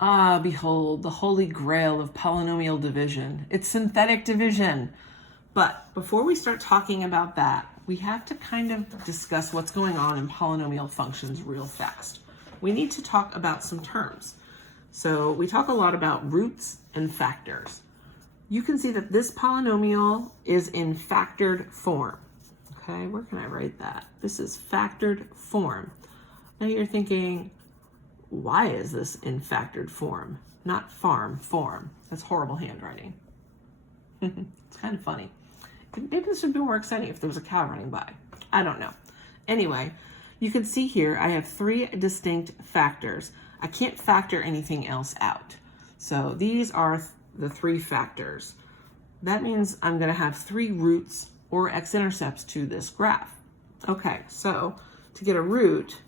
Ah, behold, the holy grail of polynomial division. It's synthetic division. But before we start talking about that, we have to kind of discuss what's going on in polynomial functions real fast. We need to talk about some terms. So we talk a lot about roots and factors. You can see that this polynomial is in factored form. Okay, where can I write that? This is factored form. Now you're thinking, why is this in factored form? Not form. That's horrible handwriting. It's kind of funny. Maybe this would be more exciting if there was a cow running by. I don't know. Anyway, you can see here I have three distinct factors. I can't factor anything else out. So these are the three factors. That means I'm going to have three roots or x-intercepts to this graph. Okay, so to get a root,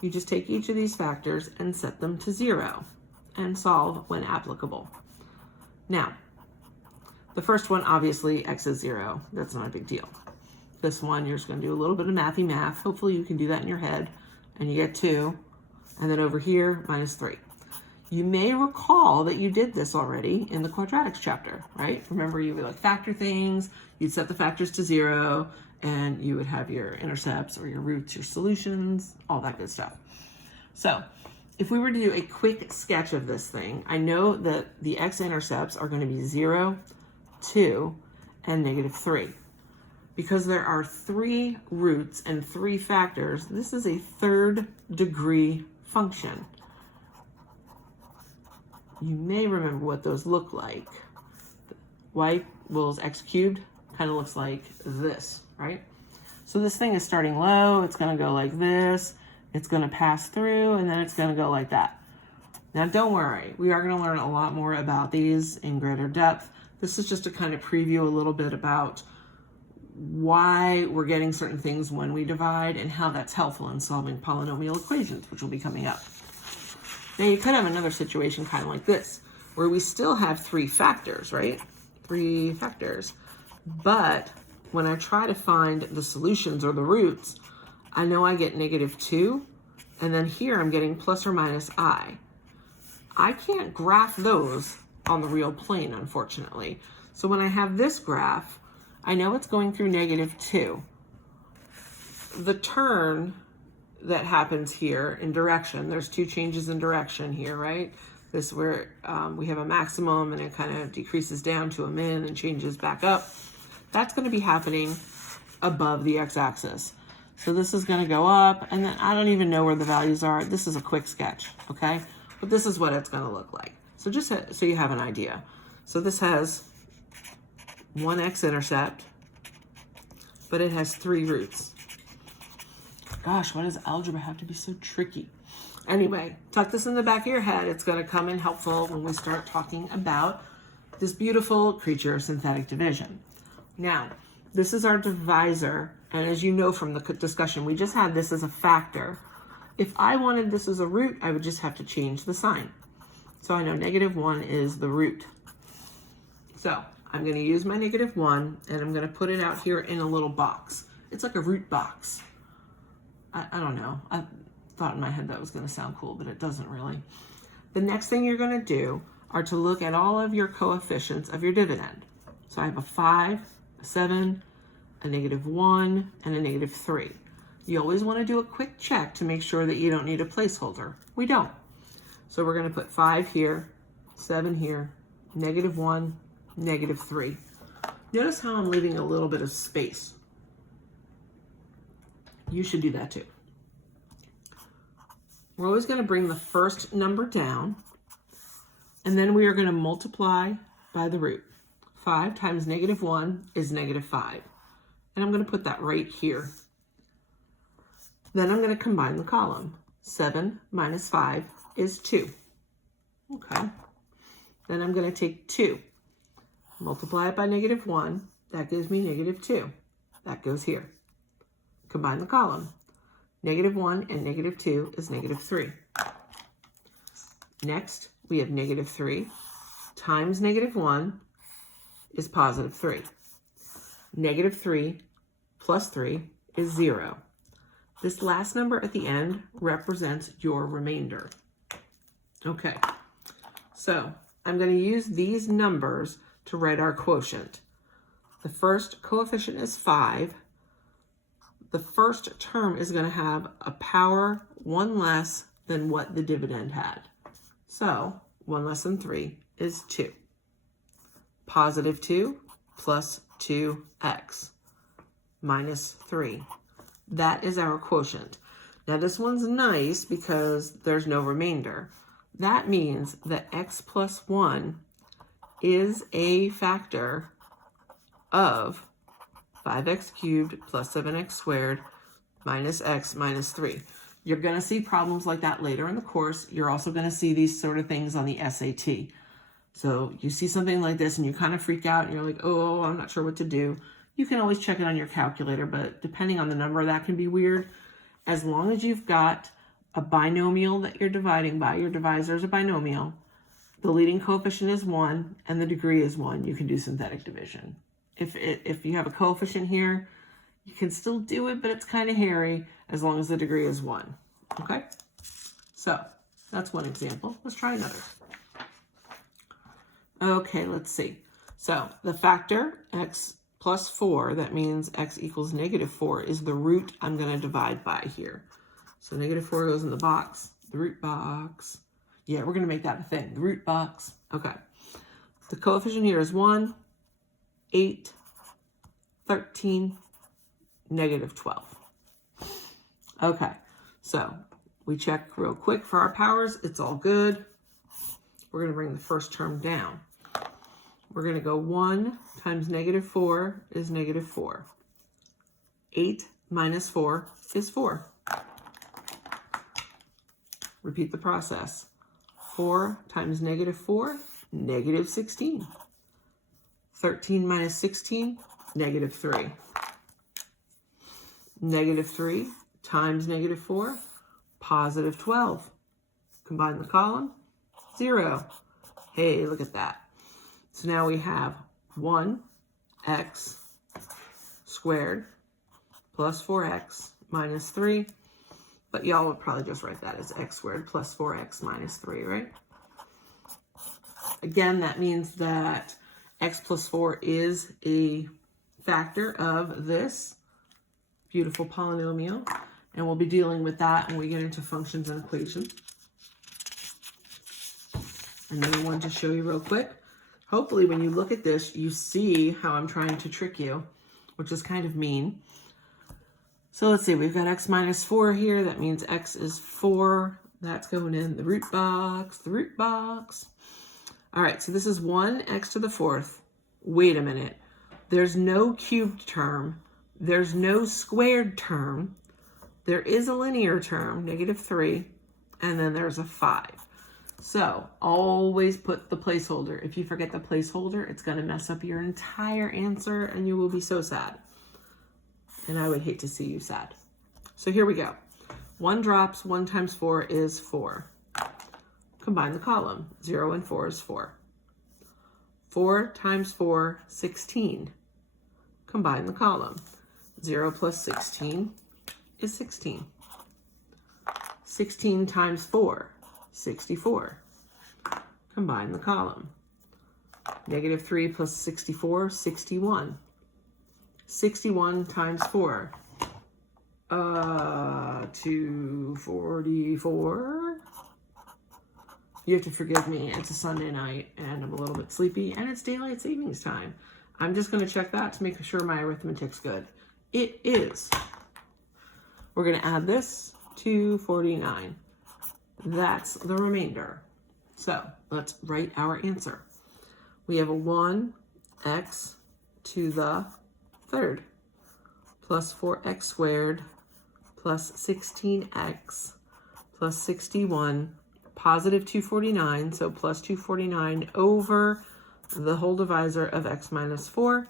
you just take each of these factors and set them to 0 and solve when applicable. Now, the first one, obviously, x is 0. That's not a big deal. This one, you're just going to do a little bit of mathy math. Hopefully you can do that in your head. And you get 2. And then over here, minus 3. You may recall that you did this already in the quadratics chapter, right? Remember, you would like factor things, you'd set the factors to 0, and you would have your intercepts or your roots, your solutions, all that good stuff. So if we were to do a quick sketch of this thing, I know that the x-intercepts are going to be 0, 2, and negative 3. Because there are 3 roots and 3 factors, this is a third degree function. You may remember what those look like. Y equals x cubed kind of looks like this, right? So this thing is starting low, it's going to go like this, it's going to pass through, and then it's going to go like that. Now don't worry, we are going to learn a lot more about these in greater depth. This is just to kind of preview a little bit about why we're getting certain things when we divide and how that's helpful in solving polynomial equations, which will be coming up. Now you could have another situation kind of like this, where we still have 3 factors, right? 3 factors. But when I try to find the solutions or the roots, I know I get negative 2, and then here I'm getting plus or minus I. I can't graph those on the real plane, unfortunately. So when I have this graph, I know it's going through negative 2. The turn that happens here in direction, there's 2 changes in direction here, right? This where we have a maximum and it kind of decreases down to a min and changes back up. That's going to be happening above the x-axis. So this is going to go up, and then I don't even know where the values are. This is a quick sketch, okay? But this is what it's going to look like. So just so you have an idea. So this has 1 x-intercept, but it has 3 roots. Gosh, why does algebra have to be so tricky? Anyway, tuck this in the back of your head. It's going to come in helpful when we start talking about this beautiful creature, synthetic division. Now, this is our divisor, and as you know from the discussion we just had, this as a factor. If I wanted this as a root, I would just have to change the sign. So I know negative 1 is the root. So I'm going to use my negative 1, and I'm going to put it out here in a little box. It's like a root box. I don't know. I thought in my head that was going to sound cool, but it doesn't really. The next thing you're going to do are to look at all of your coefficients of your dividend. So I have a 5, a 7, a negative 1, and a negative 3. You always want to do a quick check to make sure that you don't need a placeholder. We don't. So we're going to put 5 here, 7 here, negative 1, negative 3. Notice how I'm leaving a little bit of space. You should do that too. We're always going to bring the first number down, and then we are going to multiply by the root. 5 times negative 1 is negative 5. And I'm going to put that right here. Then I'm going to combine the column. 7 minus 5 is 2. Okay. Then I'm going to take 2. Multiply it by negative 1. That gives me negative 2. That goes here. Combine the column. Negative 1 and negative 2 is negative 3. Next, we have negative 3 times negative 1 is positive 3. Negative 3 plus 3 is 0. This last number at the end represents your remainder. Okay, so I'm going to use these numbers to write our quotient. The first coefficient is 5. The first term is going to have a power 1 less than what the dividend had. So 1 less than 3 is 2. Positive 2 plus 2x minus 3. That is our quotient. Now this one's nice because there's no remainder. That means that x plus 1 is a factor of 5x cubed plus 7x squared minus x minus 3. You're going to see problems like that later in the course. You're also going to see these sort of things on the SAT. So you see something like this and you kind of freak out and you're like, oh, I'm not sure what to do. You can always check it on your calculator, but depending on the number, that can be weird. As long as you've got a binomial that you're dividing by, your divisor is a binomial, the leading coefficient is 1 and the degree is 1, you can do synthetic division. If you have a coefficient here, you can still do it, but it's kind of hairy as long as the degree is 1. Okay? So that's one example. Let's try another. Okay, let's see. So the factor x plus 4, that means x equals negative 4, is the root I'm going to divide by here. So negative 4 goes in the box, the root box. Yeah, we're going to make that a thing, the root box. Okay. The coefficient here is 1, 8, 13, negative 12. Okay, so we check real quick for our powers. It's all good. We're going to bring the first term down. We're going to go 1 times negative 4 is negative 4. 8 minus 4 is 4. Repeat the process. 4 times negative 4, negative 16. 13 minus 16, negative 3. Negative 3 times negative 4, positive 12. Combine the column, 0. Hey, look at that. So now we have 1x squared plus 4x minus 3. But y'all would probably just write that as x squared plus 4x minus 3, right? Again, that means that x plus 4 is a factor of this beautiful polynomial. And we'll be dealing with that when we get into functions and equations. And then I wanted to show you real quick. Hopefully when you look at this, you see how I'm trying to trick you, which is kind of mean. So let's see, we've got x minus 4 here. That means x is 4. That's going in the root box, the root box. All right, so this is 1x to the 4th. Wait a minute. There's no cubed term. There's no squared term. There is a linear term, negative 3, and then there's a 5. So always put the placeholder. If you forget the placeholder, it's going to mess up your entire answer, and you will be so sad. And I would hate to see you sad. So here we go. 1 drops, 1 times 4 is 4. Combine the column. 0 and 4 is 4. 4 times 4, 16. Combine the column. 0 plus 16 is 16. 16 times 4, 64. Combine the column. Negative 3 plus 64, 61. 61 times 4, 244. You have to forgive me, it's a Sunday night and I'm a little bit sleepy and it's daylight savings time. I'm just going to check that to make sure my arithmetic's good. It is. We're going to add this, 249. That's the remainder. So let's write our answer. We have a 1x to the 3rd plus 4x squared plus 16x plus 61, positive 249, so plus 249 over the whole divisor of x minus 4.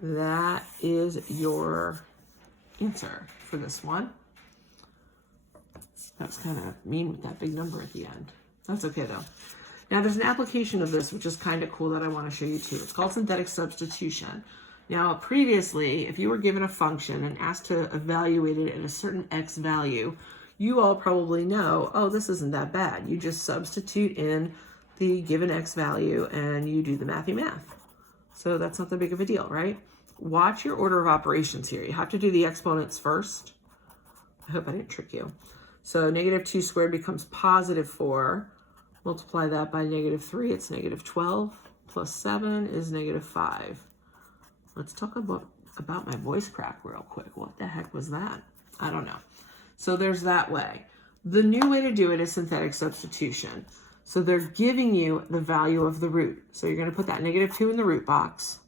That is your answer for this one. That's kind of mean with that big number at the end. That's okay though. Now there's an application of this which is kind of cool that I want to show you too. It's called synthetic substitution. Now previously, if you were given a function and asked to evaluate it at a certain x value, you all probably know, oh, this isn't that bad. You just substitute in the given x value and you do the mathy math. So that's not that big of a deal, right? Watch your order of operations here. You have to do the exponents first. I hope I didn't trick you. So negative 2 squared becomes positive 4. Multiply that by negative 3, it's negative 12. Plus 7 is negative 5. Let's talk about my voice crack real quick. What the heck was that? I don't know. So there's that way. The new way to do it is synthetic substitution. So they're giving you the value of the root. So you're going to put that negative 2 in the root box.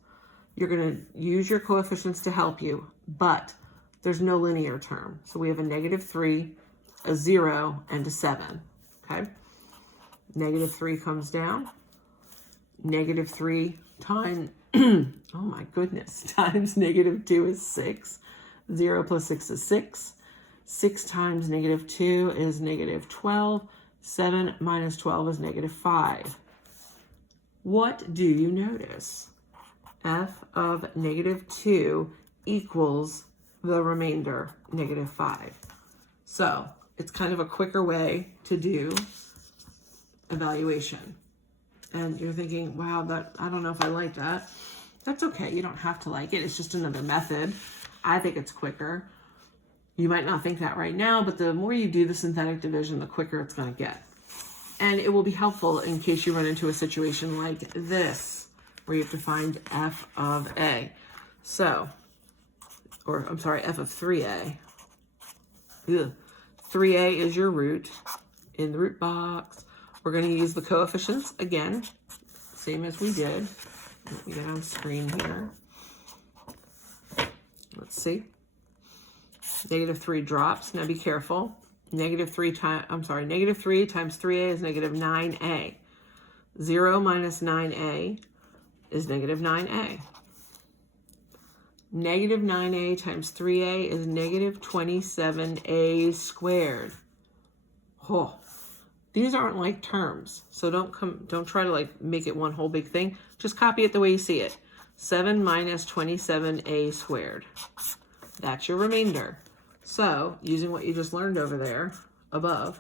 You're going to use your coefficients to help you, but there's no linear term. So we have a negative 3, a 0, and a 7. Okay? Negative 3 comes down. Negative 3 times, oh my goodness, times negative 2 is 6. 0 plus 6 is 6. 6 times negative 2 is negative 12. 7 minus 12 is negative 5. What do you notice? F of negative 2 equals the remainder, negative 5. So it's kind of a quicker way to do evaluation. And you're thinking, wow, I don't know if I like that. That's okay. You don't have to like it. It's just another method. I think it's quicker. You might not think that right now, but the more you do the synthetic division, the quicker it's going to get. And it will be helpful in case you run into a situation like this, where you have to find f of a. So, or I'm sorry, f of 3a. Ugh. 3a is your root in the root box. We're going to use the coefficients again, same as we did. Let me get on screen here. Let's see. Negative 3 drops. Now be careful. Negative 3 times 3a is negative 9a. 0 minus 9a is negative 9a. Negative 9a times 3a is negative 27a squared. Oh, these aren't like terms, so don't try to like make it one whole big thing. Just copy it the way you see it. 7 minus 27a squared. That's your remainder. So, using what you just learned over there, above,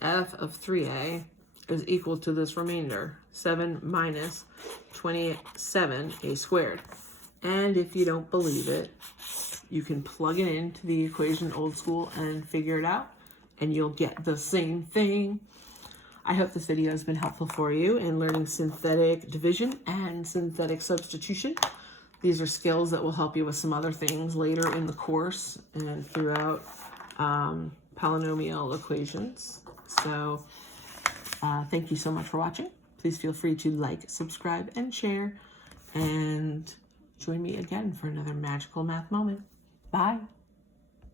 f of 3a is equal to this remainder, 7 minus 27a squared. And if you don't believe it, you can plug it into the equation old school and figure it out, and you'll get the same thing. I hope this video has been helpful for you in learning synthetic division and synthetic substitution. These are skills that will help you with some other things later in the course and throughout polynomial equations. So thank you so much for watching. Please feel free to like, subscribe, and share. And join me again for another magical math moment. Bye.